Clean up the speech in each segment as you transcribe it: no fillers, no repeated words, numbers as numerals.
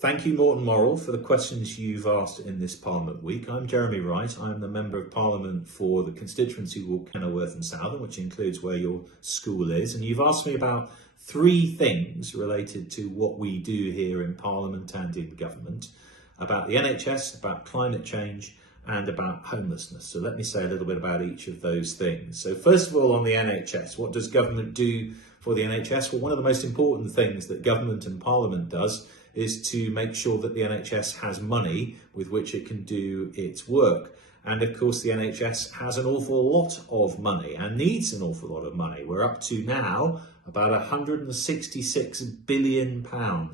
Thank you, Moreton Morrell, for the questions you've asked in this Parliament week. I'm Jeremy Wright. I'm the Member of Parliament for the constituency of Kenilworth and Southern, which includes where your school is. And you've asked me about three things related to what we do here in Parliament and in government, about the NHS, about climate change, and about homelessness. So let me say a little bit about each of those things. So first of all, on the NHS, what does government do for the NHS? Well, one of the most important things that government and Parliament does is to make sure that the NHS has money with which it can do its work. And of course, the NHS has an awful lot of money and needs an awful lot of money. We're up to now about £166 billion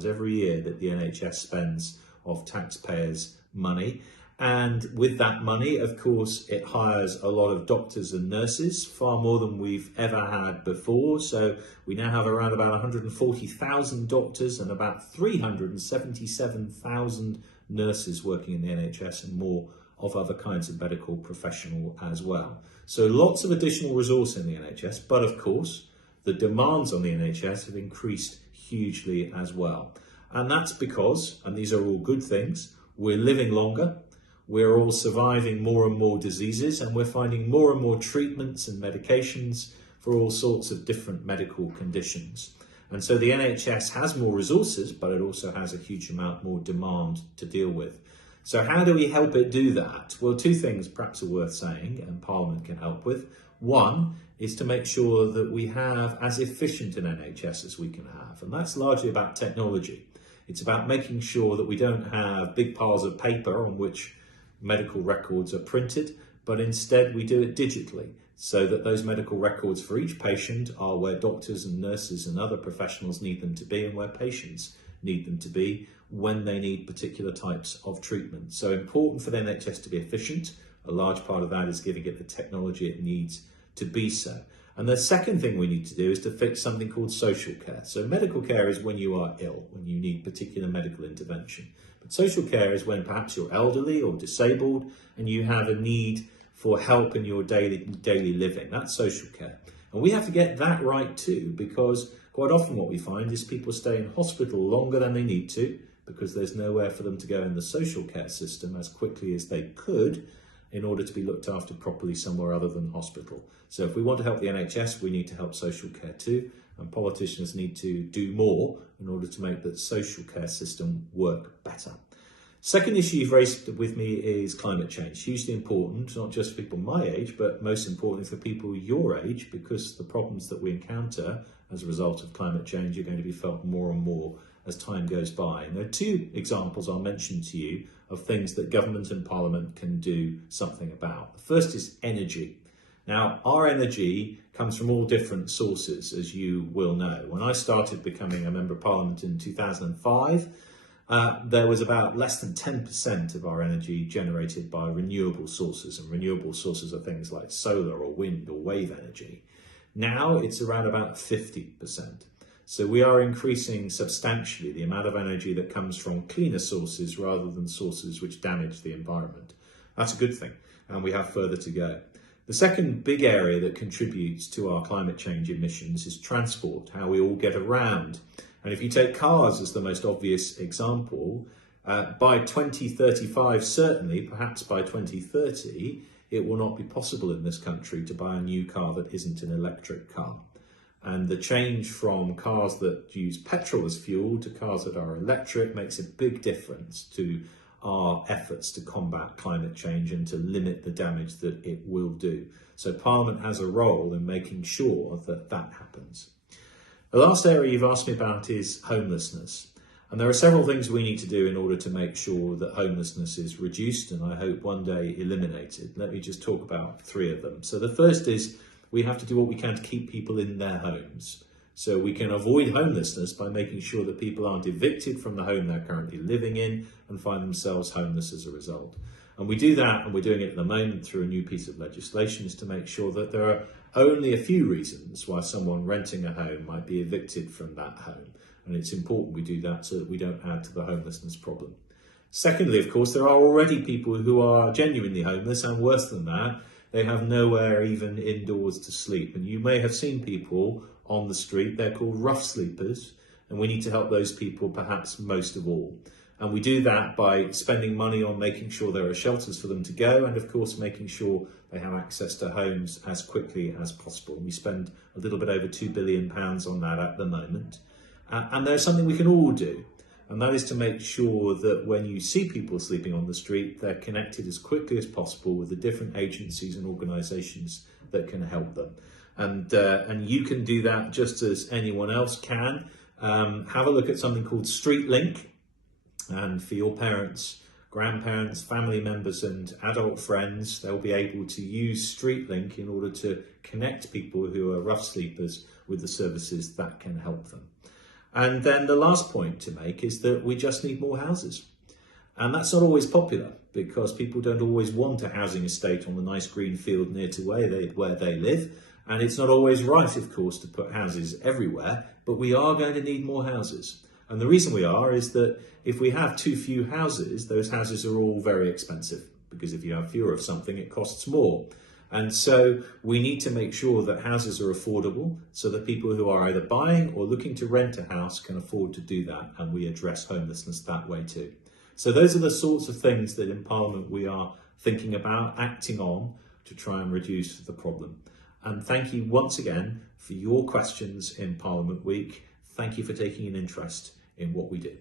every year that the NHS spends of taxpayers' money. And with that money, of course, it hires a lot of doctors and nurses, far more than we've ever had before. So we now have around about 140,000 doctors and about 377,000 nurses working in the NHS, and more of other kinds of medical professional as well. So lots of additional resource in the NHS, but of course, the demands on the NHS have increased hugely as well. And that's because, and these are all good things, we're living longer, we're all surviving more and more diseases, and we're finding more and more treatments and medications for all sorts of different medical conditions. And so the NHS has more resources, but it also has a huge amount more demand to deal with. So how do we help it do that? Well, two things perhaps are worth saying, and Parliament can help with. One is to make sure that we have as efficient an NHS as we can have, and that's largely about technology. It's about making sure that we don't have big piles of paper on which medical records are printed, but instead we do it digitally, so that those medical records for each patient are where doctors and nurses and other professionals need them to be, and where patients need them to be when they need particular types of treatment. So important for the NHS to be efficient. A large part of that is giving it the technology it needs to be so. And the second thing we need to do is to fix something called social care. So medical care is when you are ill, when you need particular medical intervention. But social care is when perhaps you're elderly or disabled and you have a need for help in your daily living. That's social care. And we have to get that right too, because quite often what we find is people stay in hospital longer than they need to because there's nowhere for them to go in the social care system as quickly as they could in order to be looked after properly somewhere other than hospital. So if we want to help the NHS, we need to help social care too, and politicians need to do more in order to make the social care system work better. Second issue you've raised with me is climate change. Hugely important, not just for people my age, but most importantly for people your age, because the problems that we encounter as a result of climate change are going to be felt more and more as time goes by. And there are two examples I'll mention to you of things that government and Parliament can do something about. The first is energy. Now, our energy comes from all different sources, as you will know. When I started becoming a Member of Parliament in 2005, there was about less than 10% of our energy generated by renewable sources, and renewable sources are things like solar or wind or wave energy. Now it's around about 50%. So we are increasing substantially the amount of energy that comes from cleaner sources rather than sources which damage the environment. That's a good thing, and we have further to go. The second big area that contributes to our climate change emissions is transport, how we all get around. And if you take cars as the most obvious example, by 2035 certainly, perhaps by 2030, it will not be possible in this country to buy a new car that isn't an electric car. And the change from cars that use petrol as fuel to cars that are electric makes a big difference to our efforts to combat climate change and to limit the damage that it will do. So Parliament has a role in making sure that that happens. The last area you've asked me about is homelessness. And there are several things we need to do in order to make sure that homelessness is reduced and I hope one day eliminated. Let me just talk about three of them. So the first is we have to do what we can to keep people in their homes. So we can avoid homelessness by making sure that people aren't evicted from the home they're currently living in and find themselves homeless as a result. And we do that, and we're doing it at the moment through a new piece of legislation, is to make sure that there are only a few reasons why someone renting a home might be evicted from that home. And it's important we do that so that we don't add to the homelessness problem. Secondly, of course, there are already people who are genuinely homeless, and worse than that, they have nowhere even indoors to sleep. And you may have seen people on the street, they're called rough sleepers, and we need to help those people perhaps most of all. And we do that by spending money on making sure there are shelters for them to go, and of course making sure they have access to homes as quickly as possible. We spend a little bit over £2 billion on that at the moment. And there's something we can all do, and that is to make sure that when you see people sleeping on the street, they're connected as quickly as possible with the different agencies and organisations that can help them. And you can do that just as anyone else can. Have a look at something called Street Link. And for your parents, grandparents, family members and adult friends, they'll be able to use Street Link in order to connect people who are rough sleepers with the services that can help them. And then the last point to make is that we just need more houses. And that's not always popular because people don't always want a housing estate on the nice green field near to where they live. And it's not always right, of course, to put houses everywhere, but we are going to need more houses. And the reason we are is that if we have too few houses, those houses are all very expensive, because if you have fewer of something, it costs more. And so we need to make sure that houses are affordable so that people who are either buying or looking to rent a house can afford to do that, and we address homelessness that way too. So those are the sorts of things that in Parliament we are thinking about, acting on to try and reduce the problem. And thank you once again for your questions in Parliament Week. Thank you for taking an interest in what we do.